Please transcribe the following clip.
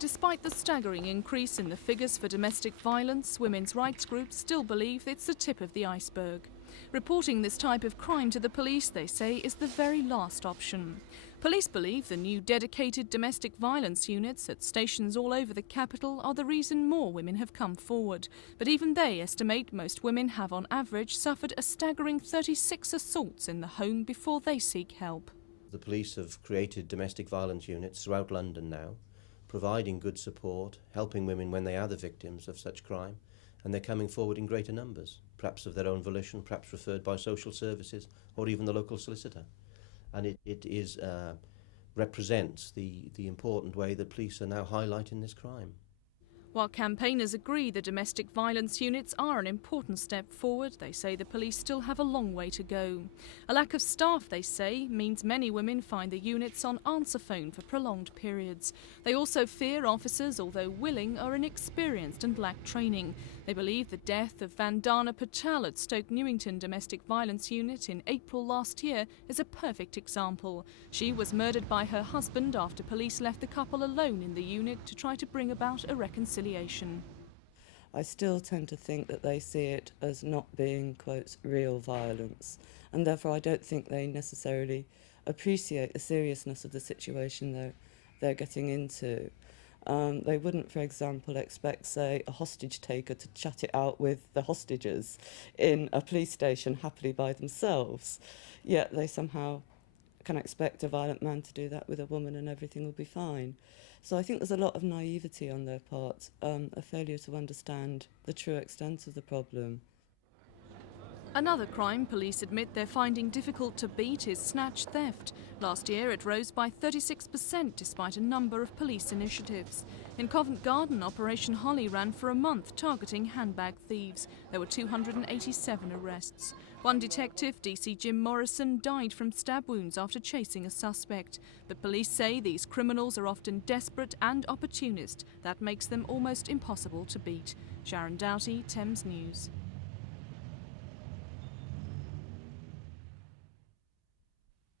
Despite the staggering increase in the figures for domestic violence, women's rights groups still believe it's the tip of the iceberg. Reporting this type of crime to the police, they say, is the very last option. Police believe the new dedicated domestic violence units at stations all over the capital are the reason more women have come forward. But even they estimate most women have on average suffered a staggering 36 assaults in the home before they seek help. The police have created domestic violence units throughout London now, providing good support, helping women when they are the victims of such crime, and they're coming forward in greater numbers, perhaps of their own volition, perhaps referred by social services or even the local solicitor. And it represents the important way that police are now highlighting this crime. While campaigners agree the domestic violence units are an important step forward, they say the police still have a long way to go. A lack of staff, they say, means many women find the units on answer phone for prolonged periods. They also fear officers, although willing, are inexperienced and lack training. They believe the death of Vandana Patel at Stoke Newington Domestic Violence Unit in April last year is a perfect example. She was murdered by her husband after police left the couple alone in the unit to try to bring about a reconciliation. I still tend to think that they see it as not being, quotes, real violence, and therefore I don't think they necessarily appreciate the seriousness of the situation they're getting into. They wouldn't, for example, expect, say, a hostage taker to chat it out with the hostages in a police station happily by themselves, yet they somehow can expect a violent man to do that with a woman and everything will be fine. So I think there's a lot of naivety on their part, a failure to understand the true extent of the problem. Another crime police admit they're finding difficult to beat is snatch theft. Last year it rose by 36% despite a number of police initiatives. In Covent Garden, Operation Holly ran for a month targeting handbag thieves. There were 287 arrests. One detective, DC Jim Morrison, died from stab wounds after chasing a suspect. But police say these criminals are often desperate and opportunist. That makes them almost impossible to beat. Sharon Doughty, Thames News.